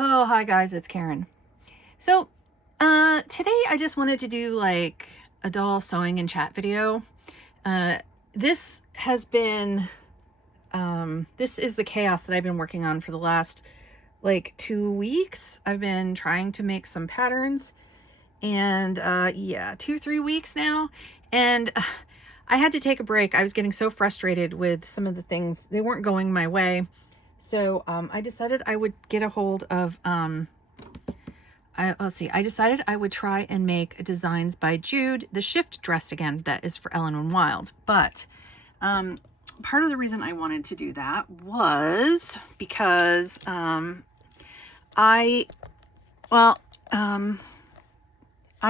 Oh, hi guys, it's Karen. So, today I just wanted to do like a doll sewing and chat video. Uh, this has been, this is the chaos that I've been working on for the last like 2 weeks. I've been trying to make some patterns and, yeah, 3 weeks now. And I had to take a break. I was getting so frustrated with some of the things. They weren't going my way. So, I decided I would get a hold of, I decided I would try and make designs by Jude, the shift dress again, that is for Ellen and Wild. But part of the reason I wanted to do that was because I'm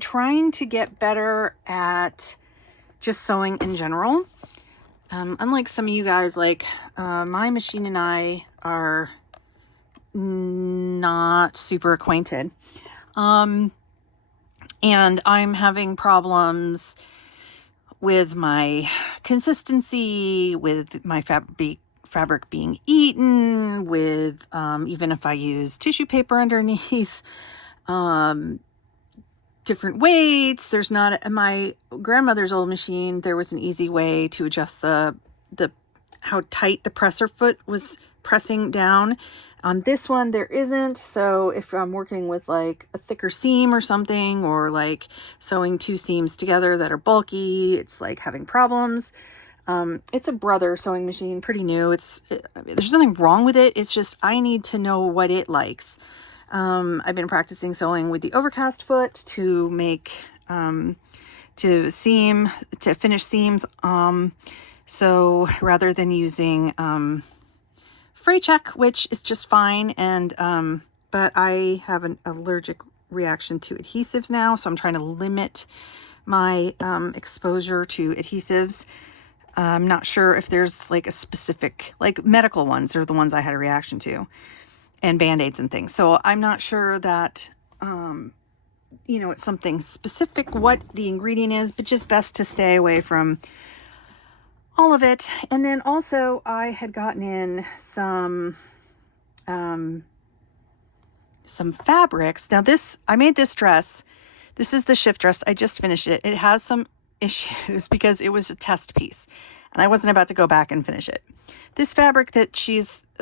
trying to get better at just sewing in general. Unlike some of you guys, like my machine and I are not super acquainted. And I'm having problems with my consistency, with my fabric being eaten, with even if I use tissue paper underneath, different weights. There's not, my grandmother's old machine, there was an easy way to adjust the how tight the presser foot was pressing down. On this one, there isn't. So if I'm working with like a thicker seam or something, or like sewing two seams together that are bulky, it's like having problems. It's a Brother sewing machine, pretty new. There's nothing wrong with it. It's just, I need to know what it likes. I've been practicing sewing with the overcast foot to make, to finish seams. So rather than using, fray check, which is just fine. And, but I have an allergic reaction to adhesives now. So I'm trying to limit my, exposure to adhesives. I'm not sure if there's like a specific, like medical ones are the ones I had a reaction to, and Band-Aids and things. So I'm not sure that, it's something specific, what the ingredient is, but just best to stay away from all of it. And then also I had gotten in some fabrics. Now I made this dress. This is the shift dress. I just finished it. It has some issues because it was a test piece and I wasn't about to go back and finish it. This fabric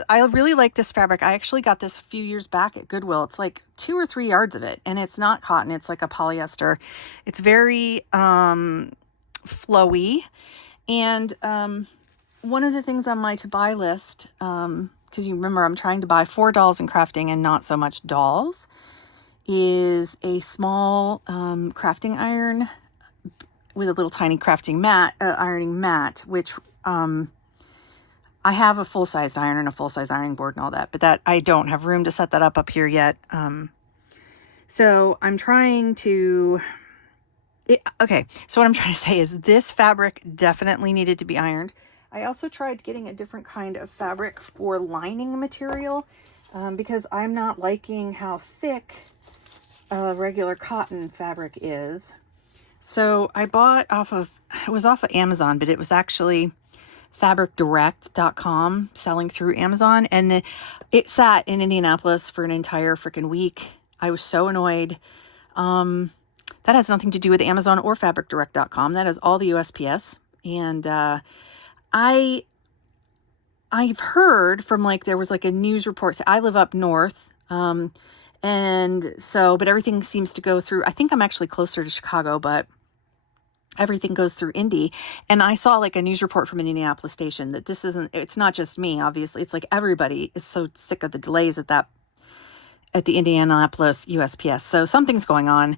I really like this fabric. I actually got this a few years back at Goodwill. It's like 2 or 3 yards of it, and it's not cotton. It's like a polyester. It's very flowy. And one of the things on my to-buy list, because you remember I'm trying to buy 4 dolls in crafting and not so much dolls, is a small crafting iron with a little tiny crafting mat, ironing mat, which I have a full-size iron and a full-size ironing board and all that, but that I don't have room to set that up here yet. So I'm trying to... Okay, so what I'm trying to say is this fabric definitely needed to be ironed. I also tried getting a different kind of fabric for lining material because I'm not liking how thick regular cotton fabric is. So I bought it was off of Amazon, but it was actually fabricdirect.com selling through Amazon. And it sat in Indianapolis for an entire freaking week. I was so annoyed. That has nothing to do with Amazon or fabricdirect.com. That is all the USPS. And I've heard from there was like a news report. So I live up north. And so, but everything seems to go through, I think I'm actually closer to Chicago, but everything goes through Indy. And I saw like a news report from an Indianapolis station that it's not just me, obviously. It's like everybody is so sick of the delays at the Indianapolis USPS. So something's going on.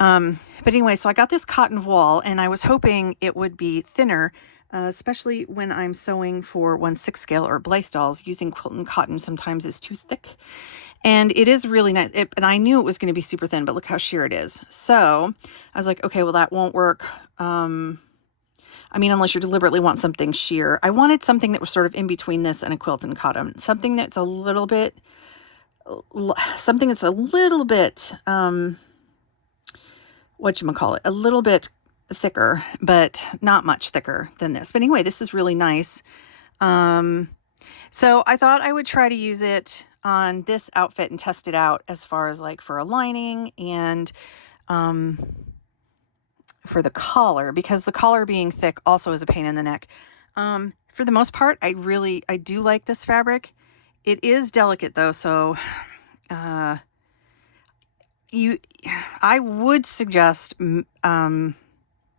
But anyway, so I got this cotton voile and I was hoping it would be thinner, especially when I'm sewing for 1/6 scale or Blythe dolls. Using quilting cotton sometimes is too thick. And it is really nice. And I knew it was going to be super thin, but look how sheer it is. So I was like, okay, well, that won't work. Unless you deliberately want something sheer. I wanted something that was sort of in between this and a quilted cotton. Something that's a little bit, a little bit thicker, but not much thicker than this. But anyway, this is really nice. So I thought I would try to use it. on this outfit and test it out as far as like for a lining and for the collar, because the collar being thick also is a pain in the neck. For the most part, I do like this fabric. It is delicate though, so I would suggest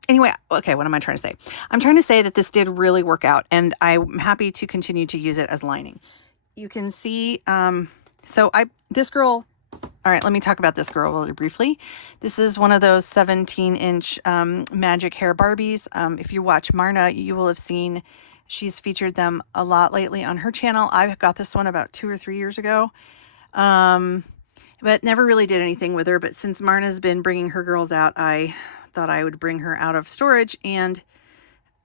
anyway, okay, what am I trying to say? I'm trying to say that this did really work out, and I'm happy to continue to use it as lining. You can see, this girl, all right, let me talk about this girl really briefly. This is one of those 17-inch magic hair Barbies. If you watch Marna, you will have seen she's featured them a lot lately on her channel. I got this one about 2 or 3 years ago, but never really did anything with her. But since Marna's been bringing her girls out, I thought I would bring her out of storage and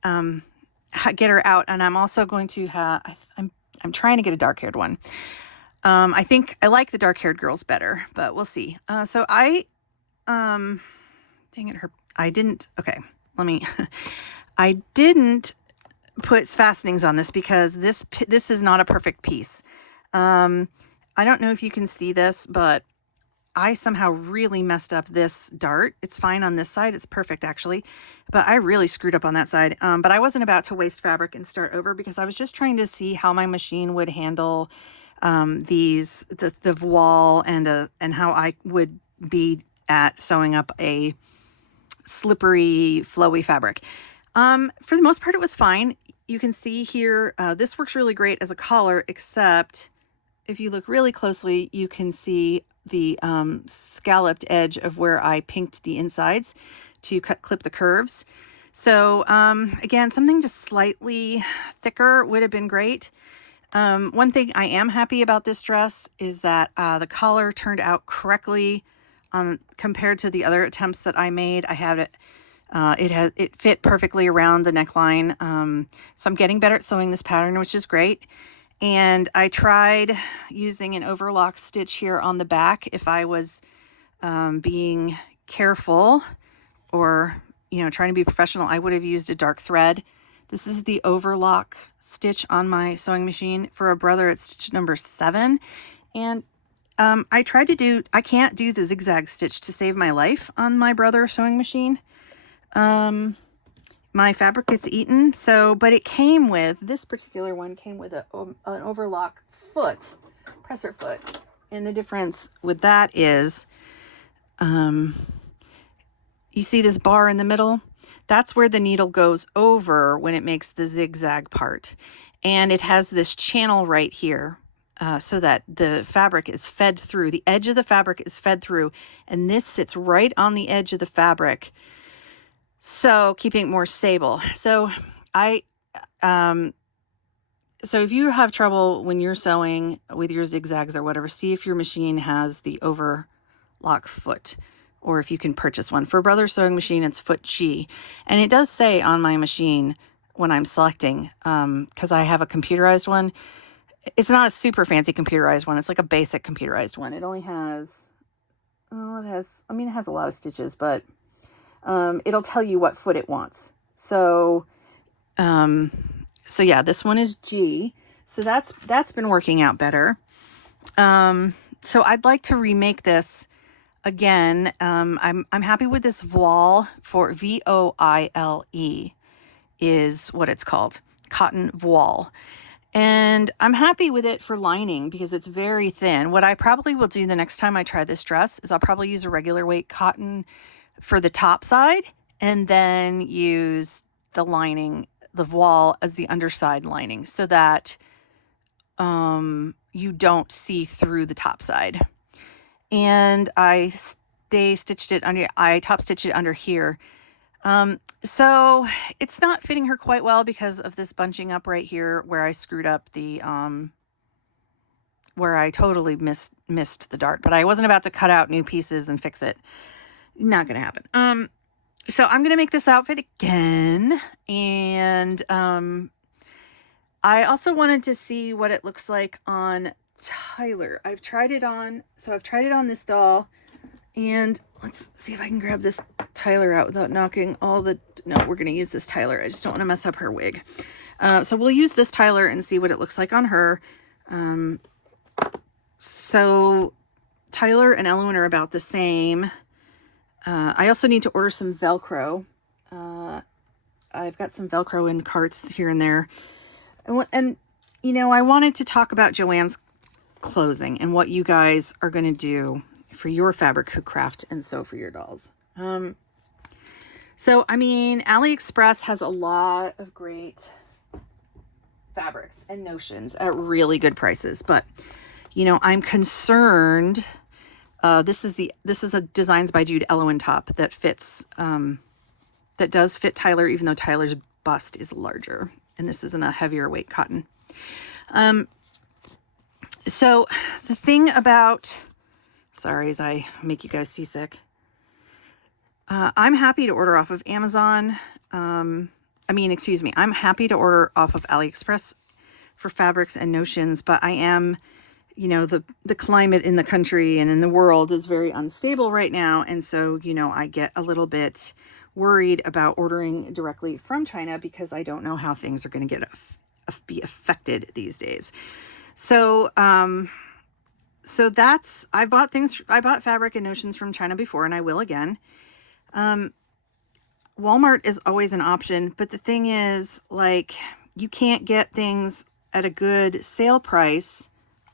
get her out. And I'm also going to I'm trying to get a dark-haired one. I think I like the dark-haired girls better, but we'll see. Dang it, I didn't put fastenings on this because this is not a perfect piece. I don't know if you can see this, but I somehow really messed up this dart. It's fine on this side. It's perfect actually, but I really screwed up on that side. But I wasn't about to waste fabric and start over because I was just trying to see how my machine would handle the voile and how I would be at sewing up a slippery, flowy fabric. For the most part, it was fine. You can see here, this works really great as a collar, except if you look really closely, you can see the scalloped edge of where I pinked the insides to clip the curves. So again, something just slightly thicker would have been great. One thing I am happy about this dress is that the collar turned out correctly compared to the other attempts that I made. I had it, it fit perfectly around the neckline. So I'm getting better at sewing this pattern, which is great. And I tried using an overlock stitch here on the back if I was being careful or, trying to be professional. I would have used a dark thread. This is the overlock stitch on my sewing machine. For a brother, it's stitch number 7. And I can't do the zigzag stitch to save my life on my brother sewing machine. My fabric gets eaten. But it came with, this particular one came with an overlock foot, presser foot. And the difference with that is, you see this bar in the middle? That's where the needle goes over when it makes the zigzag part. And it has this channel right here so that the fabric is fed through. The edge of the fabric is fed through. And this sits right on the edge of the fabric, so keeping it more stable. So so if you have trouble when you're sewing with your zigzags or whatever, see if your machine has the overlock foot, or if you can purchase one. For a brother sewing machine, it's foot G. And it does say on my machine when I'm selecting, because I have a computerized one. It's not a super fancy computerized one. It's like a basic computerized one. It only has, it has a lot of stitches, but it'll tell you what foot it wants. So yeah, this one is G. So that's been working out better. So I'd like to remake this again. I'm happy with this voile for VOILE is what it's called, cotton voile. And I'm happy with it for lining because it's very thin. What I probably will do the next time I try this dress is I'll probably use a regular weight cotton for the top side and then use the lining, the voile, as the underside lining so that you don't see through the top side. And I top stitched it under here. So it's not fitting her quite well because of this bunching up right here where I screwed up the, where I totally missed the dart, but I wasn't about to cut out new pieces and fix it. Not going to happen. So I'm going to make this outfit again. And, I also wanted to see what it looks like on Tyler. I've tried it on this doll, and let's see if I can grab this Tyler out without knocking all the, no, we're going to use this Tyler. I just don't want to mess up her wig. So we'll use this Tyler and see what it looks like on her. So Tyler and Ellen are about the same. I also need to order some Velcro. I've got some Velcro in carts here and there. And you know, I wanted to talk about Joann's closing and what you guys are going to do for your fabric craft and sew for your dolls. So, I mean, AliExpress has a lot of great fabrics and notions at really good prices, but you know, I'm concerned. This is a Designs by Jude Elowen top that fits, that does fit Tyler, even though Tyler's bust is larger, and this isn't a heavier weight cotton. So the thing about, sorry as I make you guys seasick, I'm happy to order off of Amazon. I'm happy to order off of AliExpress for fabrics and notions, but I am, you know, the climate in the country and in the world is very unstable right now. And so, you know, I get a little bit worried about ordering directly from China because I don't know how things are going to be affected these days. So, I bought fabric and notions from China before, and I will again. Walmart is always an option, but the thing is, like, you can't get things at a good sale price.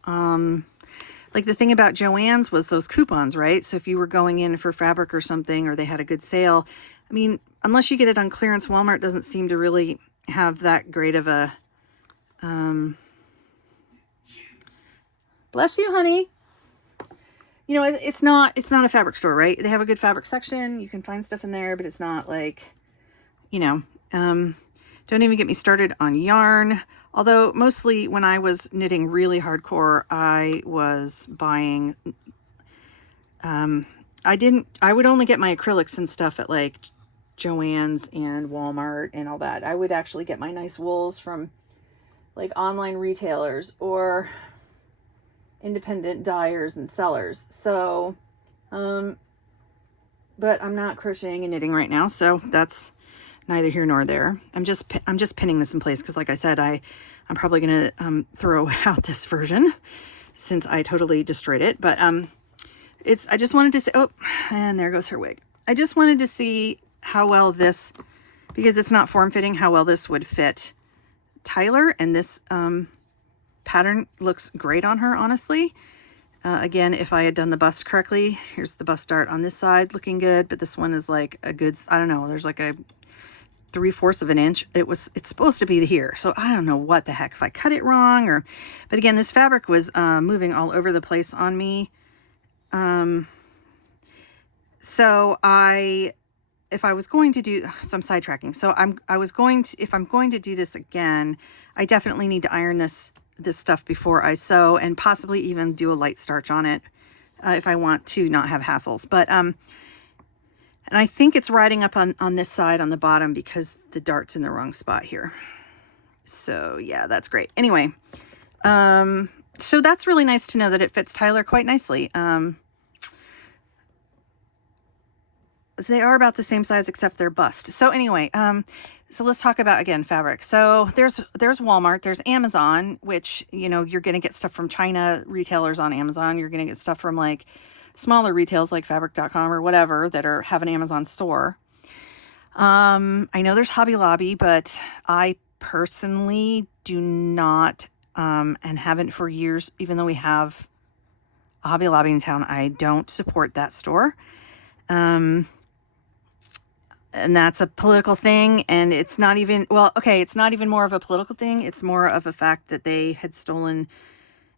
Like the thing about Joann's was those coupons, right? So if you were going in for fabric or something, or they had a good sale, I mean, unless you get it on clearance, Walmart doesn't seem to really have that great of a, bless you, honey. You know, it's not a fabric store, right? They have a good fabric section. You can find stuff in there, but it's not like, you know, don't even get me started on yarn. Although mostly when I was knitting really hardcore, I was buying, I would only get my acrylics and stuff at like Joann's and Walmart and all that. I would actually get my nice wools from like online retailers or independent dyers and sellers. So, but I'm not crocheting and knitting right now, so that's neither here nor there. I'm just pinning this in place because, like I said, I'm probably gonna throw out this version since I totally destroyed it. But I just wanted to say, oh, and there goes her wig. I just wanted to see how well this, because it's not form fitting, how well this would fit Tyler, and this pattern looks great on her, honestly. Again, if I had done the bust correctly, here's the bust dart on this side looking good, but this one is like a good, I don't know, there's like a 3/4 of an inch. It's supposed to be here. So I don't know what the heck, if I cut it wrong or, but again, this fabric was moving all over the place on me. So if I was going to do, so I'm sidetracking. So if I'm going to do this again, I definitely need to iron this stuff before I sew, and possibly even do a light starch on it if I want to not have hassles. But and I think it's riding up on this side on the bottom because the dart's in the wrong spot here. So yeah, that's great. Anyway, so that's really nice to know that it fits Tyler quite nicely. They are about the same size except their bust. So anyway, so let's talk about, again, fabric. So there's Walmart, there's Amazon, which, you know, you're going to get stuff from China retailers on Amazon. You're going to get stuff from like smaller retails like fabric.com or whatever that have an Amazon store. I know there's Hobby Lobby, but I personally do not, and haven't for years, even though we have a Hobby Lobby in town, I don't support that store. And that's a political thing, and it's not even, well, okay, it's not even more of a political thing. It's more of a fact that they had stolen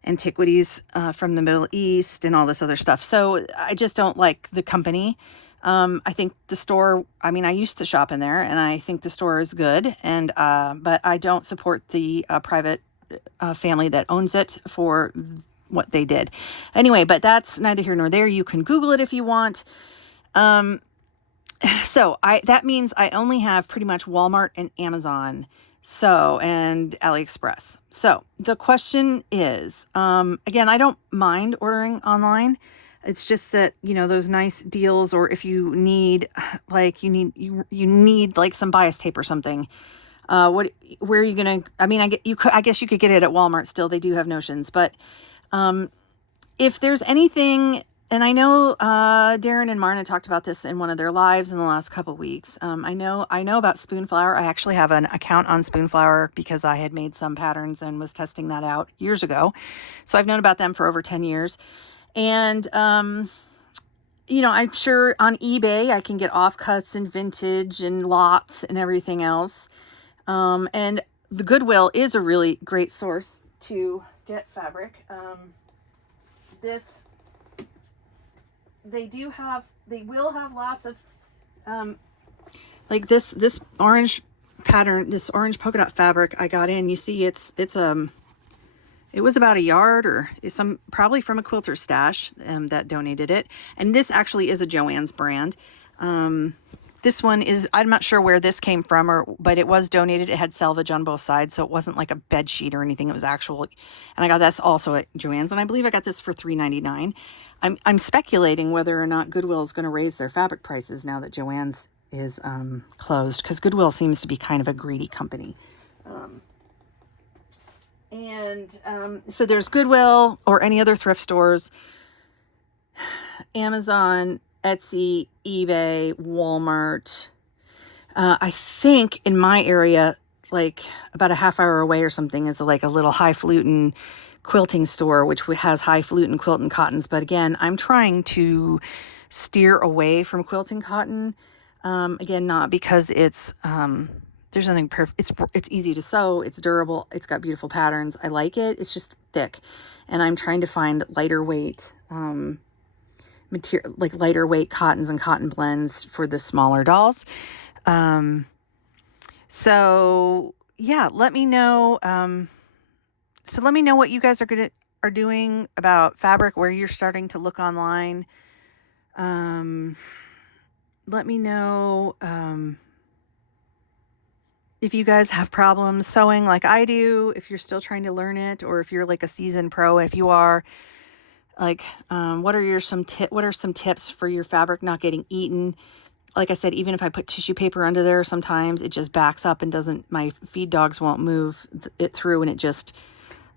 antiquities from the Middle East and all this other stuff. So I just don't like the company. I think the store, I mean, I used to shop in there, and I think the store is good, and but I don't support the private family that owns it for what they did. Anyway, but that's neither here nor there. You can Google it if you want. So that means I only have pretty much Walmart and Amazon, and AliExpress. So the question is, again, I don't mind ordering online. It's just that, you know, those nice deals, or if you need, like, you need like some bias tape or something. Where are you gonna? I mean, I guess you could get it at Walmart still. They do have notions, but if there's anything, and I know Darren and Marna talked about this in one of their lives in the last couple weeks. I know about Spoonflower. I actually have an account on Spoonflower because I had made some patterns and was testing that out years ago. So I've known about them for over 10 years. And you know, I'm sure on eBay I can get offcuts and vintage and lots and everything else. And the Goodwill is a really great source to get fabric. They will have lots of, like this orange pattern, this orange polka dot fabric I got in. You see, it was about a yard, or probably from a quilter stash that donated it. And this actually is a Joann's brand. This one is, I'm not sure where this came from, but it was donated. It had selvage on both sides, so it wasn't like a bed sheet or anything. It was actual. And I got this also at Joann's, and I believe I got this for $3.99. I'm speculating whether or not Goodwill is going to raise their fabric prices now that Joann's is closed, because Goodwill seems to be kind of a greedy company. So there's Goodwill or any other thrift stores, Amazon, Etsy, eBay, Walmart. I think in my area, like about a half hour away or something, is like a little highfalutin quilting store, which has highfalutin quilt and cottons. But again, I'm trying to steer away from quilting cotton. Again, not because it's there's nothing perfect. It's easy to sew. It's durable. It's got beautiful patterns. I like it. It's just thick, and I'm trying to find lighter weight material, like lighter weight cottons and cotton blends for the smaller dolls. So yeah, let me know. So let me know what you guys are doing about fabric, where you're starting to look online. Let me know if you guys have problems sewing like I do, if you're still trying to learn it, or if you're like a seasoned pro. If you are, like, what are some tips for your fabric not getting eaten? Like I said, even if I put tissue paper under there, sometimes it just backs up and my feed dogs won't move it through, and it just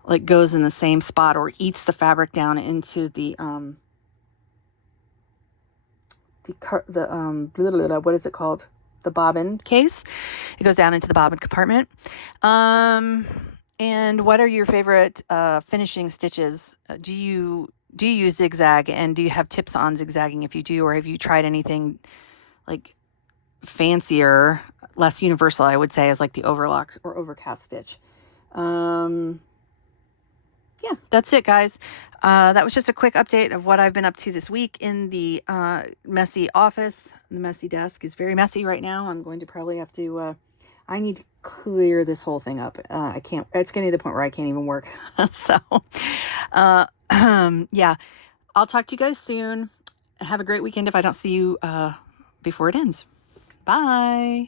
like goes in the same spot or eats the fabric down into the what is it called? The bobbin case. It goes down into the bobbin compartment. And what are your favorite finishing stitches? Do you use zigzag, and do you have tips on zigzagging if you do, or have you tried anything like fancier, less universal, I would say, as like the overlock or overcast stitch? Yeah, that's it, guys. That was just a quick update of what I've been up to this week in the messy office. The messy desk is very messy right now. I'm going to probably have to, I need to clear this whole thing up. I can't, it's getting to the point where I can't even work. So, yeah, I'll talk to you guys soon. Have a great weekend if I don't see you before it ends. Bye.